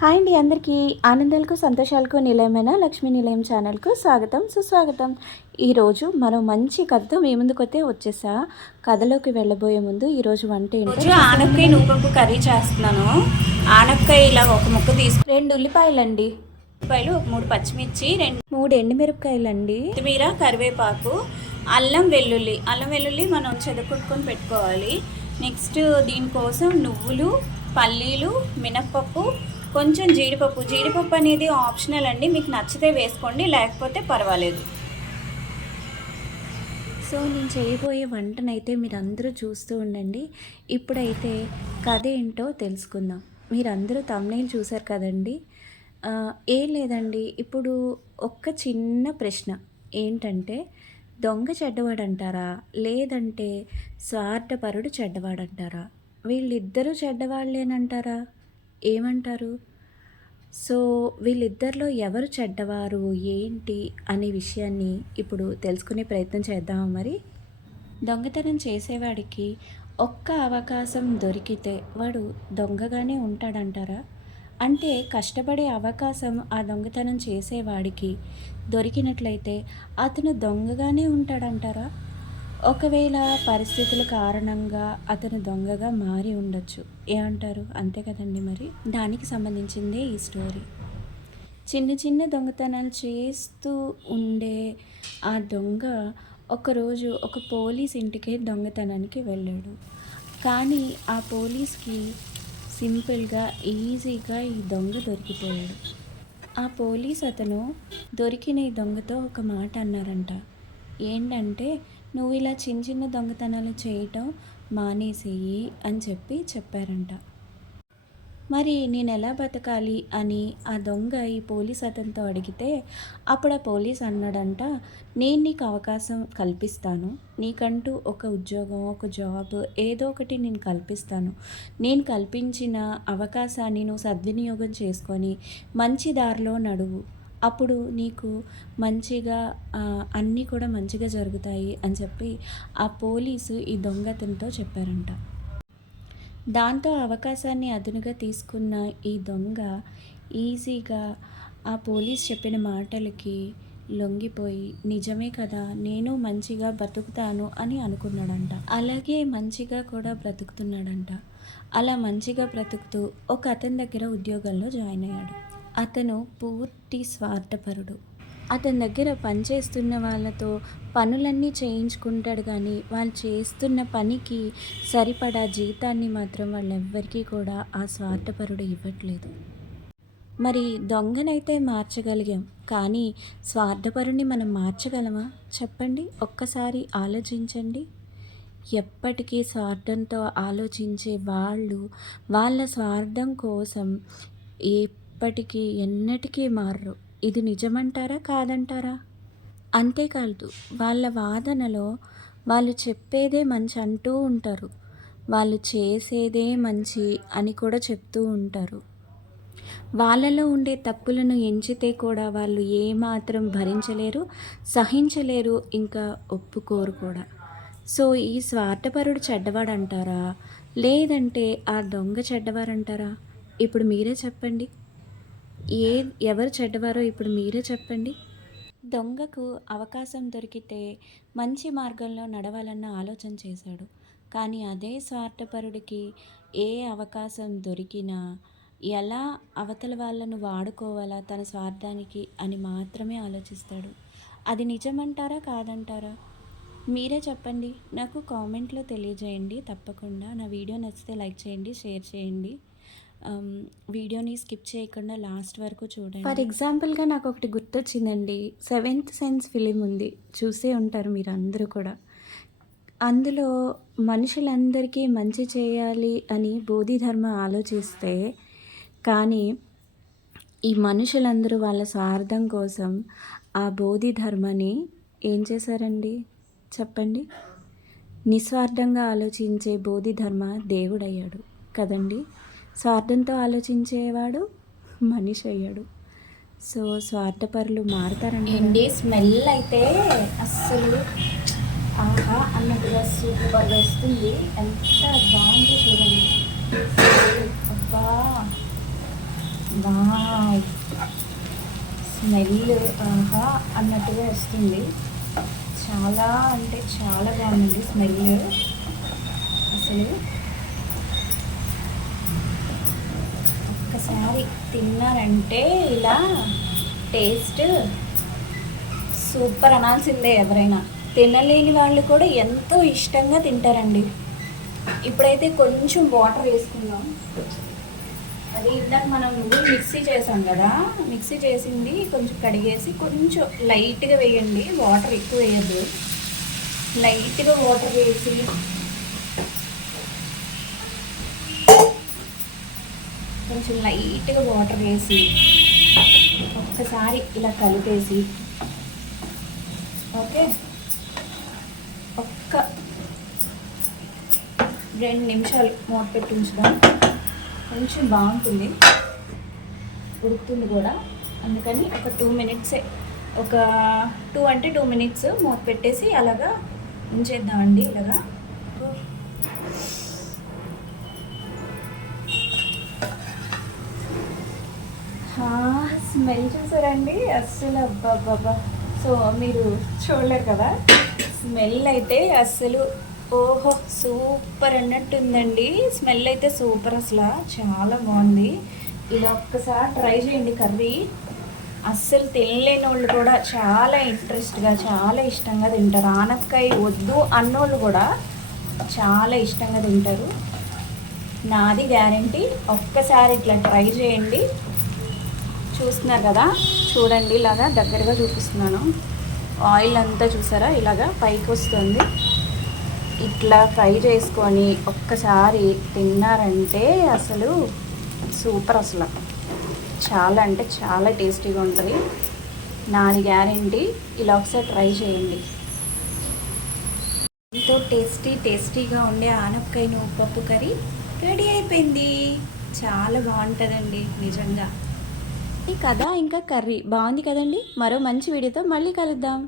Hi అండి, అందరికీ ఆనందాలకు సంతోషాలకు నిలయమైన లక్ష్మీ నిలయం ఛానల్కు స్వాగతం సుస్వాగతం. ఈరోజు మరో మంచి కథతో మీ ముందుకైతే వచ్చేసా. కథలోకి వెళ్ళబోయే ముందు ఈరోజు వంట ఏంటో ఆనపకాయ నువ్వుపప్పు కర్రీ చేస్తున్నాను. ఆనపకాయ ఇలా ఒక ముక్క తీసుకు 2 ఉల్లిపాయలండి, ఉల్లిపాయలు, 3 పచ్చిమిర్చి, 3 ఎండుమిరపకాయలండి, కొత్తిమీర, కరివేపాకు, అల్లం వెల్లుల్లి మనం చెదకొట్టుకొని పెట్టుకోవాలి. నెక్స్ట్ దీనికోసం నువ్వులు, పల్లీలు, మినప్పప్పు, కొంచెం జీడిపప్పు అనేది ఆప్షనల్ అండి, మీకు నచ్చితే వేసుకోండి, లేకపోతే పర్వాలేదు. సో నేను చేయబోయే వంటనైతే మీరందరూ చూస్తూ ఉండండి. ఇప్పుడైతే కథ ఏంటో తెలుసుకుందాం. మీరందరూ థంబ్నెయిల్ చూశారు కదండి. ఏం లేదండి, ఇప్పుడు ఒక్క చిన్న ప్రశ్న ఏంటంటే, దొంగ చెడ్డవాడంటారా లేదంటే స్వార్థపరుడు చెడ్డవాడంటారా? వీళ్ళిద్దరూ చెడ్డవాళ్ళేనంటారా? ఏమంటారు? సో వీళ్ళిద్దరిలో ఎవరు చెడ్డవారు ఏంటి అనే విషయాన్ని ఇప్పుడు తెలుసుకునే ప్రయత్నం చేద్దామా మరి. దొంగతనం చేసేవాడికి ఒక్క అవకాశం దొరికితే వాడు దొంగగానే ఉంటాడంటారా? అంటే కష్టపడే అవకాశం ఆ దొంగతనం చేసేవాడికి దొరికినట్లయితే అతను దొంగగానే ఉంటాడంటారా? ఒకవేళ పరిస్థితుల కారణంగా అతను దొంగగా మారి ఉండొచ్చు, ఏమంటారు? అంతే కదండి. మరి దానికి సంబంధించిందే ఈ స్టోరీ. చిన్న చిన్న దొంగతనాలు చేస్తూ ఉండే ఆ దొంగ ఒకరోజు ఒక పోలీస్ ఇంటికి దొంగతనానికి వెళ్ళాడు. కానీ ఆ పోలీస్కి సింపుల్గా ఈజీగా ఈ దొంగ దొరికిపోయాడు. ఆ పోలీస్ అతను దొరికిన ఈ దొంగతో ఒక మాట అన్నారంట. ఏంటంటే, నువ్వు ఇలా చిన్న చిన్న దొంగతనాలు చేయటం మానేసేయి అని చెప్పారంట. మరి నేను ఎలా బతకాలి అని ఆ దొంగ ఈ పోలీస్ అతనితో అడిగితే, అప్పుడు ఆ పోలీస్ అన్నాడంట, నేను నీకు అవకాశం కల్పిస్తాను, నీకంటూ ఒక ఉద్యోగం, ఒక జాబ్ ఏదో ఒకటి నేను కల్పిస్తాను. నేను కల్పించిన అవకాశాన్ని నువ్వు సద్వినియోగం చేసుకొని మంచి దారిలో నడువు, అప్పుడు నీకు మంచిగా అన్నీ కూడా మంచిగా జరుగుతాయి అని చెప్పి ఆ పోలీసు ఈ దొంగతనంతో చెప్పారంట. దాంతో అవకాశాన్ని అదునుగా తీసుకున్న ఈ దొంగ ఈజీగా ఆ పోలీస్ చెప్పిన మాటలకి లొంగిపోయి, నిజమే కదా, నేను మంచిగా బ్రతుకుతాను అని అనుకున్నాడంట. అలాగే మంచిగా కూడా బ్రతుకుతున్నాడంట. అలా మంచిగా బ్రతుకుతూ ఒక అతని దగ్గర ఉద్యోగంలో జాయిన్ అయ్యాడు. అతను పూర్తి స్వార్థపరుడు. అతని దగ్గర పనిచేస్తున్న వాళ్ళతో పనులన్నీ చేయించుకుంటాడు, కానీ వాళ్ళు చేస్తున్న పనికి సరిపడా జీతాన్ని మాత్రం వాళ్ళెవ్వరికీ కూడా ఆ స్వార్థపరుడు ఇవ్వట్లేదు. మరి దొంగనైతే మార్చగలిగాం, కానీ స్వార్థపరుని మనం మార్చగలమా చెప్పండి? ఒక్కసారి ఆలోచించండి. ఎప్పటికీ స్వార్థంతో ఆలోచించే వాళ్ళు వాళ్ళ స్వార్థం కోసం ఎప్పటికీ ఎన్నటికీ మారరు. ఇది నిజమంటారా కాదంటారా? అంతేకాదు, వాళ్ళ వాదనలో వాళ్ళు చెప్పేదే మంచి అంటూ ఉంటారు, వాళ్ళు చేసేదే మంచి అని కూడా చెప్తూ ఉంటారు. వాళ్ళలో ఉండే తప్పులను ఎంచితే కూడా వాళ్ళు ఏమాత్రం భరించలేరు, సహించలేరు, ఇంకా ఒప్పుకోరు కూడా. సో ఈ స్వార్థపరుడు చెడ్డవాడంటారా లేదంటే ఆ దొంగ చెడ్డవారంటారా? ఇప్పుడు మీరే చెప్పండి. ఎవరు చెడ్డవారో ఇప్పుడు మీరే చెప్పండి. దొంగకు అవకాశం దొరికితే మంచి మార్గంలో నడవాలన్న ఆలోచన చేశాడు. కానీ అదే స్వార్థపరుడికి ఏ అవకాశం దొరికినా ఎలా అవతల వాళ్ళను వాడుకోవాలా తన స్వార్థానికి అని మాత్రమే ఆలోచిస్తాడు. అది నిజమంటారా కాదంటారా? మీరే చెప్పండి. నాకు కామెంట్లో తెలియజేయండి తప్పకుండా. నా వీడియో నచ్చితే లైక్ చేయండి, షేర్ చేయండి. వీడియోని స్కిప్ చేయకుండా లాస్ట్ వరకు చూడండి. ఫర్ ఎగ్జాంపుల్గా నాకు ఒకటి గుర్తొచ్చిందండి. 7th సెన్స్ ఫిలిం ఉంది, చూసే ఉంటారు మీరు అందరూ కూడా. అందులో మనుషులందరికీ మంచి చేయాలి అని బోధిధర్మ ఆలోచిస్తే, కానీ ఈ మనుషులందరూ వాళ్ళ స్వార్థం కోసం ఆ బోధిధర్మని ఏం చేశారండి చెప్పండి? నిస్వార్థంగా ఆలోచించే బోధిధర్మ దేవుడయ్యాడు కదండి. స్వార్థంతో ఆలోచించేవాడు మనిషి అయ్యాడు. సో స్వార్థపరులు మారుతారండి. స్మెల్ అయితే అస్సలు ఆహా అన్నట్టుగా సూపర్ వస్తుంది. ఎంత బాగుందో చూడండి. అబ్బా వావ్, స్మెల్ ఆహా అన్నట్టుగా వస్తుంది. చాలా అంటే చాలా బాగుంది స్మెల్. అసలు ఒక్కసారి తిన్నారంటే ఇలా టేస్ట్ సూపర్ అనాల్సిందే. ఎవరైనా తినలేని వాళ్ళు కూడా ఎంతో ఇష్టంగా తింటారండి. ఇప్పుడైతే కొంచెం వాటర్ వేసుకుందాం. అది ఇందాక మనం నువ్వులు మిక్సీ చేసాం కదా, మిక్సీ చేసింది కొంచెం కడిగేసి కొంచెం లైట్గా వేయండి, వాటర్ ఎక్కువ వేయద్దు. లైట్గా వాటర్ వేసి కొంచెం లైట్గా వాటర్ వేసి ఒక్కసారి ఇలా కలిపేసి ఓకే ఒక్క 2 నిమిషాలు మూత పెట్టి ఉంచుదాం. కొంచెం బాగుంటుంది, ఉడుకుతుంది కూడా. అందుకని ఒక 2 మినిట్సే, ఒక 2 అంటే 2 మినిట్స్ మూత పెట్టేసి అలాగా ఉంచేద్దామండి. ఇలాగా స్మెల్ చూసారండి, అస్సలు అబ్బాబ్బాబ్బా. సో మీరు చూడలేరు కదా, స్మెల్ అయితే అస్సలు ఓహో సూపర్ అన్నట్టుందండి. స్మెల్ అయితే సూపర్, అసలు చాలా బాగుంది. ఇలా ఒక్కసారి ట్రై చేయండి కర్రీ. అస్సలు తినలేని వాళ్ళు కూడా చాలా ఇంట్రెస్ట్గా చాలా ఇష్టంగా తింటారు. ఆనపకాయ వద్దు అన్నోళ్ళు కూడా చాలా ఇష్టంగా తింటారు, నాది గ్యారంటీ. ఒక్కసారి ఇట్లా ట్రై చేయండి. చూస్తున్నారు కదా, చూడండి ఇలాగా దగ్గరగా చూపిస్తున్నాను. ఆయిల్ అంతా చూసారా ఇలాగా పైకి వస్తుంది. ఇట్లా ఫ్రై చేసుకొని ఒక్కసారి తిన్నారంటే అసలు సూపర్, అసలు చాలా అంటే చాలా టేస్టీగా ఉంటుంది, నాది గ్యారంటీ. ఇలా ఒకసారి ట్రై చేయండి. ఎంతో టేస్టీగా ఉండే ఆనపకాయ పప్పు కర్రీ రెడీ అయిపోయింది. చాలా బాగుంటుందండి నిజంగా. ఈ కథ ఇంకా కర్రీ బాగుంది కదండి. మరో మంచి వీడియోతో మళ్ళీ కలుద్దాం.